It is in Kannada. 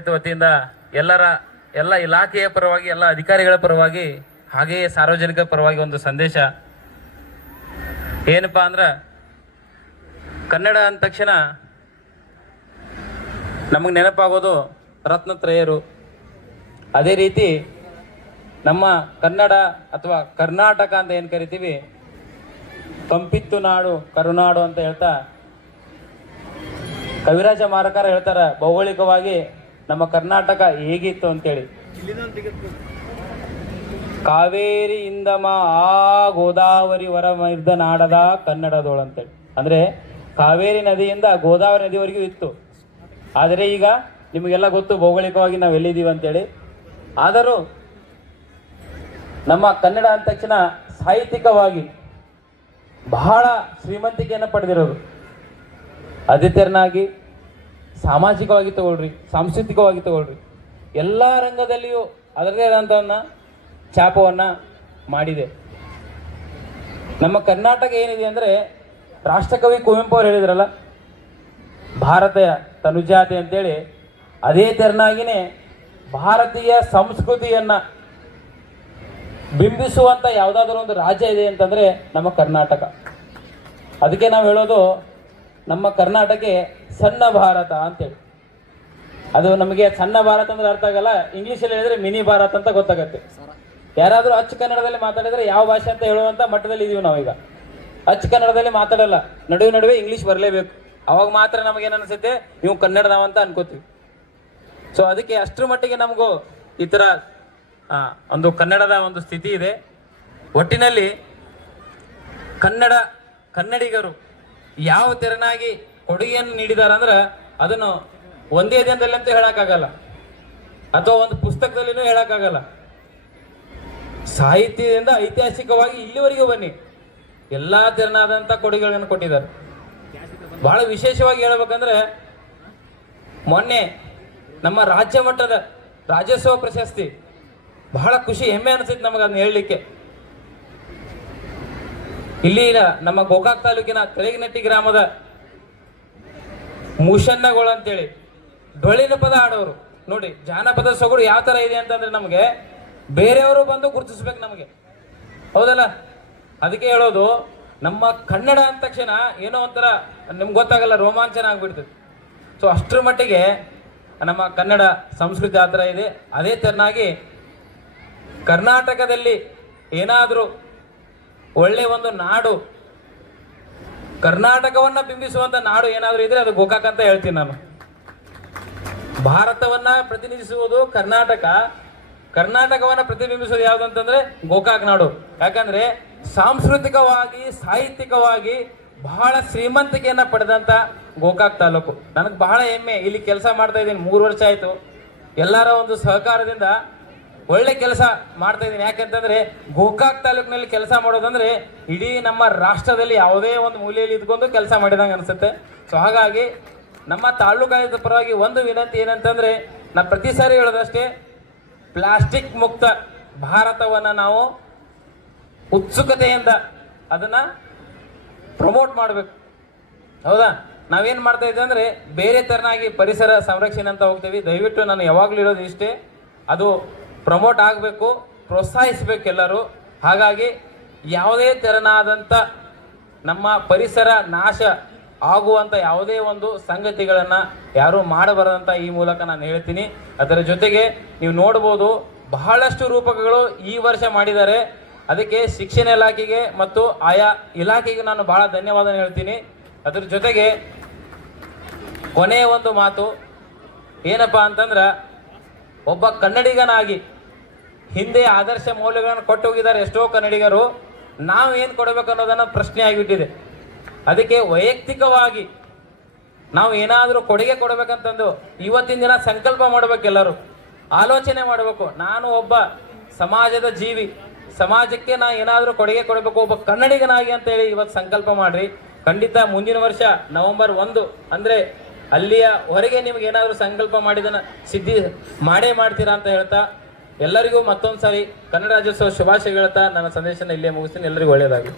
ಪಂಚಾಯತ್ ವತಿಯಿಂದ ಎಲ್ಲರ ಎಲ್ಲ ಇಲಾಖೆಯ ಪರವಾಗಿ, ಎಲ್ಲ ಅಧಿಕಾರಿಗಳ ಪರವಾಗಿ, ಹಾಗೆಯೇ ಸಾರ್ವಜನಿಕ ಪರವಾಗಿ ಒಂದು ಸಂದೇಶ. ಏನಪ್ಪಾ ಅಂದ್ರೆ, ಕನ್ನಡ ಅಂದ ತಕ್ಷಣ ನಮಗೆ ನೆನಪಾಗೋದು ರತ್ನತ್ರಯರು ಅದೇ ರೀತಿ ನಮ್ಮ ಕನ್ನಡ ಅಥವಾ ಕರ್ನಾಟಕ ಅಂತ ಏನು ಕರಿತೀವಿ? ಪಂಪಿತ್ತು ನಾಡು, ಕರುನಾಡು ಅಂತ ಹೇಳ್ತಾ ಕವಿರಾಜ ಮಾರಕರ ಹೇಳ್ತಾರೆ, ಭೌಗೋಳಿಕವಾಗಿ ನಮ್ಮ ಕರ್ನಾಟಕ ಹೇಗಿತ್ತು ಅಂತೇಳಿ. ಕಾವೇರಿಯಿಂದ ಮಾ ಆ ಗೋದಾವರಿ ವರ ಇದ್ದ ನಾಡದ ಕನ್ನಡದೋಳು ಅಂತೇಳಿ. ಅಂದ್ರೆ ಕಾವೇರಿ ನದಿಯಿಂದ ಗೋದಾವರಿ ನದಿವರೆಗೂ ಇತ್ತು. ಆದರೆ ಈಗ ನಿಮಗೆಲ್ಲ ಗೊತ್ತು, ಭೌಗೋಳಿಕವಾಗಿ ನಾವು ಎಲ್ಲಿದ್ದೀವಿ ಅಂತೇಳಿ. ಆದರೂ ನಮ್ಮ ಕನ್ನಡ ಅಂದ ತಕ್ಷಣ ಸಾಹಿತ್ಯಿಕವಾಗಿ ಬಹಳ ಶ್ರೀಮಂತಿಕೆಯನ್ನು ಪಡೆದಿರೋದು. ಆದಿತ್ಯರನಾಗಿ ಸಾಮಾಜಿಕವಾಗಿ ತಗೊಳ್ರಿ, ಸಾಂಸ್ಕೃತಿಕವಾಗಿ ತಗೊಳ್ರಿ. ಎಲ್ಲ ರಂಗದಲ್ಲಿಯೂ ಅದರದೇ ಆದಂಥವನ್ನ ಛಾಪವನ್ನು ಮಾಡಿದೆ. ನಮ್ಮ ಕರ್ನಾಟಕ ಏನಿದೆ ಅಂದರೆ, ರಾಷ್ಟ್ರಕವಿ ಕುವೆಂಪು ಅವರು ಹೇಳಿದ್ರಲ್ಲ, ಭಾರತ ತನುಜಾತಿ ಅಂತೇಳಿ, ಅದೇ ತೆರನಾಗಿನೇ ಭಾರತೀಯ ಸಂಸ್ಕೃತಿಯನ್ನು ಬಿಂಬಿಸುವಂಥ ಯಾವುದಾದ್ರೂ ಒಂದು ರಾಜ್ಯ ಇದೆ ಅಂತಂದರೆ ನಮ್ಮ ಕರ್ನಾಟಕ. ಅದಕ್ಕೆ ನಾವು ಹೇಳೋದು ನಮ್ಮ ಕರ್ನಾಟಕ ಸಣ್ಣ ಭಾರತ ಅಂತೇಳಿ. ಅದು ನಮಗೆ ಸಣ್ಣ ಭಾರತ ಅಂದ್ರೆ ಅರ್ಥ ಆಗಲ್ಲ ಇಂಗ್ಲೀಷಲ್ಲಿ ಹೇಳಿದ್ರೆ ಮಿನಿ ಭಾರತ ಅಂತ ಗೊತ್ತಾಗತ್ತೆ. ಯಾರಾದರೂ ಅಚ್ಚ ಕನ್ನಡದಲ್ಲಿ ಮಾತಾಡಿದ್ರೆ ಯಾವ ಭಾಷೆ ಅಂತ ಹೇಳುವಂಥ ಮಟ್ಟದಲ್ಲಿ ಇದೀವಿ ನಾವೀಗ. ಅಚ್ಚ ಕನ್ನಡದಲ್ಲಿ ಮಾತಾಡಲ್ಲ, ನಡುವೆ ನಡುವೆ ಇಂಗ್ಲೀಷ್ ಬರಲೇಬೇಕು. ಅವಾಗ ಮಾತ್ರ ನಮಗೇನು ಅನಿಸುತ್ತೆ ಕನ್ನಡದವ ಅಂತ ಅನ್ಕೋತೀವಿ. ಸೊ ಅದಕ್ಕೆ ಅಷ್ಟರ ಮಟ್ಟಿಗೆ ನಮಗೂ ಈ ಥರ ಒಂದು ಕನ್ನಡದ ಒಂದು ಸ್ಥಿತಿ ಇದೆ. ಒಟ್ಟಿನಲ್ಲಿ ಕನ್ನಡ ಕನ್ನಡಿಗರು ಯಾವ ತೆರನಾಗಿ ಕೊಡುಗೆಯನ್ನು ನೀಡಿದಾರೆ ಅಂದ್ರೆ ಅದನ್ನು ಒಂದೇ ದಿನದಲ್ಲಿ ಅಂತ ಹೇಳಕ್ಕಾಗಲ್ಲ. ಅಥವಾ ಒಂದು ಪುಸ್ತಕದಲ್ಲಿನೂ ಹೇಳಕ್ಕಾಗಲ್ಲ. ಸಾಹಿತ್ಯದಿಂದ ಐತಿಹಾಸಿಕವಾಗಿ ಇಲ್ಲಿವರೆಗೂ ಬನ್ನಿ. ಎಲ್ಲಾ ತೆರನಾದಂಥ ಕೊಡುಗೆಗಳನ್ನು ಕೊಟ್ಟಿದ್ದಾರೆ. ಬಹಳ ವಿಶೇಷವಾಗಿ ಹೇಳ್ಬೇಕಂದ್ರೆ ಮೊನ್ನೆ ನಮ್ಮ ರಾಜ್ಯ ಮಟ್ಟದ ರಾಜ್ಯೋತ್ಸವ ಪ್ರಶಸ್ತಿ. ಬಹಳ ಖುಷಿ, ಹೆಮ್ಮೆ ಅನಿಸುತ್ತೆ ನಮಗೆ ಅದನ್ನ ಹೇಳಲಿಕ್ಕೆ. ಇಲ್ಲಿ ನಮ್ಮ ಗೋಕಾಕ್ ತಾಲೂಕಿನ ತೆಳಗಿನಟ್ಟಿ ಗ್ರಾಮದ ಮುಷನ್ನಗಳು ಅಂತೇಳಿ ಡೊಳ್ಳಿನ ಪದ ಆಡೋರು. ನೋಡಿ, ಜಾನಪದ ಸೊಗಡು ಯಾವ ತರ ಇದೆ ಅಂತಂದ್ರೆ ನಮಗೆ ಬೇರೆಯವರು ಬಂದು ಗುರುತಿಸ್ಬೇಕು ನಮಗೆ. ಹೌದಲ್ಲ? ಅದಕ್ಕೆ ಹೇಳೋದು, ನಮ್ಮ ಕನ್ನಡ ಅಂದ ತಕ್ಷಣ ಏನೋ ಒಂಥರ ನಿಮ್ಗೆ ಗೊತ್ತಾಗಲ್ಲ, ರೋಮಾಂಚನ ಆಗಿಬಿಡ್ತದೆ. ಸೊ ಅಷ್ಟರ ಮಟ್ಟಿಗೆ ನಮ್ಮ ಕನ್ನಡ ಸಂಸ್ಕೃತಿ ಆ ಥರ ಇದೆ. ಅದೇ ತೆರನಾಗಿ ಕರ್ನಾಟಕದಲ್ಲಿ ಏನಾದರೂ ಒಳ್ಳೆ ಒಂದು ನಾಡು. ಕರ್ನಾಟಕವನ್ನ ಬಿಂಬಿಸುವಂತ ನಾಡು ಏನಾದರೂ ಇದ್ರೆ ಅದು ಗೋಕಾಕ್ ಅಂತ ಹೇಳ್ತೀನಿ ನಾನು. ಭಾರತವನ್ನ ಪ್ರತಿನಿಧಿಸುವುದು ಕರ್ನಾಟಕ. ಕರ್ನಾಟಕವನ್ನ ಪ್ರತಿಬಿಂಬಿಸುವುದು ಯಾವ್ದು ಅಂತಂದ್ರೆ ಗೋಕಾಕ್ ನಾಡು. ಯಾಕಂದ್ರೆ ಸಾಂಸ್ಕೃತಿಕವಾಗಿ, ಸಾಹಿತ್ಯಿಕವಾಗಿ ಬಹಳ ಶ್ರೀಮಂತಿಕೆಯನ್ನ ಪಡೆದಂತ ಗೋಕಾಕ್ ತಾಲೂಕು. ನನಗೆ ಬಹಳ ಹೆಮ್ಮೆ. ಇಲ್ಲಿ ಕೆಲಸ ಮಾಡ್ತಾ ಇದ್ದೀನಿ. ಮೂರು ವರ್ಷ ಆಯ್ತು. ಎಲ್ಲರ ಒಂದು ಸಹಕಾರದಿಂದ ಒಳ್ಳೆ ಕೆಲಸ ಮಾಡ್ತಾ ಇದ್ದೀನಿ. ಯಾಕೆಂತಂದ್ರೆ ಗೋಕಾಕ್ ತಾಲೂಕಿನಲ್ಲಿ ಕೆಲಸ ಮಾಡೋದಂದ್ರೆ ಇಡೀ ನಮ್ಮ ರಾಷ್ಟ್ರದಲ್ಲಿ ಯಾವುದೇ ಒಂದು ಮೂಲೆಯಲ್ಲಿ ಇದ್ಕೊಂಡು ಕೆಲಸ ಮಾಡಿದಂಗೆ ಅನಿಸುತ್ತೆ. ಸೊ ಹಾಗಾಗಿ ನಮ್ಮ ತಾಲೂಕಾಯದ ಪರವಾಗಿ ಒಂದು ವಿನಂತಿ ಏನಂತಂದ್ರೆ, ನಾ ಪ್ರತಿ ಸಾರಿ ಹೇಳೋದಷ್ಟೇ, ಪ್ಲಾಸ್ಟಿಕ್ ಮುಕ್ತ ಭಾರತವನ್ನು ನಾವು ಉತ್ಸುಕತೆಯಿಂದ ಅದನ್ನ ಪ್ರಮೋಟ್ ಮಾಡಬೇಕು. ಹೌದಾ? ನಾವೇನು ಮಾಡ್ತಾ ಇದ್ದೀವಿ ಅಂದರೆ ಬೇರೆ ತೆರನಾಗಿ ಪರಿಸರ ಸಂರಕ್ಷಣೆ ಅಂತ ಹೋಗ್ತೀವಿ. ದಯವಿಟ್ಟು ನಾನು ಯಾವಾಗಲೂ ಇರೋದು ಇಷ್ಟೇ. ಅದು ಪ್ರಮೋಟ್ ಆಗಬೇಕು, ಪ್ರೋತ್ಸಾಹಿಸಬೇಕು ಎಲ್ಲರೂ. ಹಾಗಾಗಿ ಯಾವುದೇ ತೆರನಾದಂಥ ನಮ್ಮ ಪರಿಸರ ನಾಶ ಆಗುವಂಥ ಯಾವುದೇ ಒಂದು ಸಂಗತಿಗಳನ್ನು ಯಾರೂ ಮಾಡಬಾರದಂತ ಈ ಮೂಲಕ ನಾನು ಹೇಳ್ತೀನಿ. ಅದರ ಜೊತೆಗೆ ನೀವು ನೋಡ್ಬೋದು ಬಹಳಷ್ಟು ರೂಪಕಗಳು ಈ ವರ್ಷ ಮಾಡಿದ್ದಾರೆ. ಅದಕ್ಕೆ ಶಿಕ್ಷಣ ಇಲಾಖೆಗೆ ಮತ್ತು ಆಯಾ ಇಲಾಖೆಗೆ ನಾನು ಬಹಳ ಧನ್ಯವಾದ ಹೇಳ್ತೀನಿ. ಅದ್ರ ಜೊತೆಗೆ ಕೊನೆಯ ಒಂದು ಮಾತು, ಏನಪ್ಪ ಅಂತಂದ್ರೆ, ಒಬ್ಬ ಕನ್ನಡಿಗನಾಗಿ ಹಿಂದೆ ಆದರ್ಶ ಮೌಲ್ಯಗಳನ್ನು ಕೊಟ್ಟು ಹೋಗಿದ್ದಾರೆ ಎಷ್ಟೋ ಕನ್ನಡಿಗರು. ನಾವು ಏನು ಕೊಡಬೇಕು ಅನ್ನೋದನ್ನು ಪ್ರಶ್ನೆ ಆಗಿಬಿಟ್ಟಿದೆ. ಅದಕ್ಕೆ ವೈಯಕ್ತಿಕವಾಗಿ ನಾವು ಏನಾದರೂ ಕೊಡುಗೆ ಕೊಡಬೇಕಂತಂದು ಇವತ್ತಿನ ದಿನ ಸಂಕಲ್ಪ ಮಾಡಬೇಕು ಎಲ್ಲರೂ. ಆಲೋಚನೆ ಮಾಡಬೇಕು. ನಾನು ಒಬ್ಬ ಸಮಾಜದ ಜೀವಿ. ಸಮಾಜಕ್ಕೆ ನಾ ಏನಾದರೂ ಕೊಡುಗೆ ಕೊಡಬೇಕು. ಒಬ್ಬ ಕನ್ನಡಿಗನಾಗಿ ಅಂತ ಹೇಳಿ ಇವತ್ತು ಸಂಕಲ್ಪ ಮಾಡ್ರಿ. ಖಂಡಿತ ಮುಂದಿನ ವರ್ಷ ನವೆಂಬರ್ ಒಂದು ಅಂದರೆ ಅಲ್ಲಿಯ ಹೊರಗೆ ನಿಮ್ಗೆ ಏನಾದರೂ ಸಂಕಲ್ಪ ಮಾಡಿದನ ಸಿದ್ಧಿ ಮಾಡೇ ಮಾಡ್ತೀರಾ ಅಂತ ಹೇಳ್ತಾ ಎಲ್ಲರಿಗೂ ಮತ್ತೊಂದು ಸಾರಿ ಕನ್ನಡ ರಾಜ್ಯೋತ್ಸವ ಶುಭಾಶಯ ಹೇಳ್ತಾ ನನ್ನ ಸಂದೇಶನ ಇಲ್ಲೇ ಮುಗಿಸ್ತೀನಿ. ಎಲ್ಲರಿಗೂ ಒಳ್ಳೆಯದಾಗಲಿ.